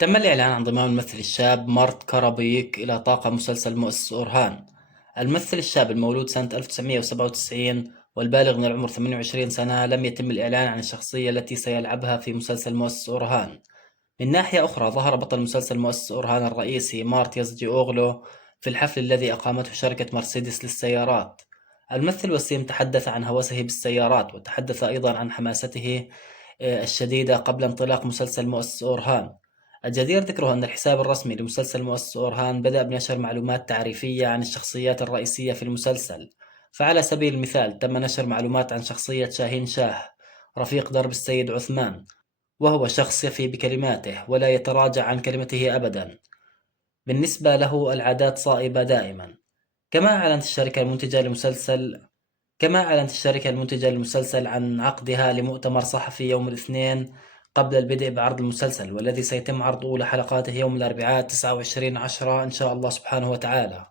تم الإعلان عن ضمان الممثل الشاب مارت كارابيك إلى طاقم مسلسل مؤسس أورهان. الممثل الشاب المولود سنة 1997 والبالغ من العمر 28 سنة لم يتم الإعلان عن الشخصية التي سيلعبها في مسلسل مؤسس أورهان. من ناحية أخرى، ظهر بطل مسلسل مؤسس أورهان الرئيسي مارت يزجي أوغلو في الحفل الذي أقامته شركة مرسيدس للسيارات. الممثل الوسيم تحدث عن هوسه بالسيارات، وتحدث أيضا عن حماسته الشديدة قبل انطلاق مسلسل مؤسس أورهان. الجدير ذكره أن الحساب الرسمي لمسلسل مؤسس أورهان بدأ بنشر معلومات تعريفية عن الشخصيات الرئيسية في المسلسل. فعلى سبيل المثال، تم نشر معلومات عن شخصية شاهين شاه، رفيق درب السيد عثمان، وهو شخص يفي بكلماته ولا يتراجع عن كلمته أبدا. بالنسبة له العادات صائبة دائما. كما أعلنت الشركة المنتجة لمسلسل عن عقدها لمؤتمر صحفي يوم الاثنين قبل البدء بعرض المسلسل، والذي سيتم عرض أولى حلقاته يوم الأربعاء 29/10 إن شاء الله سبحانه وتعالى.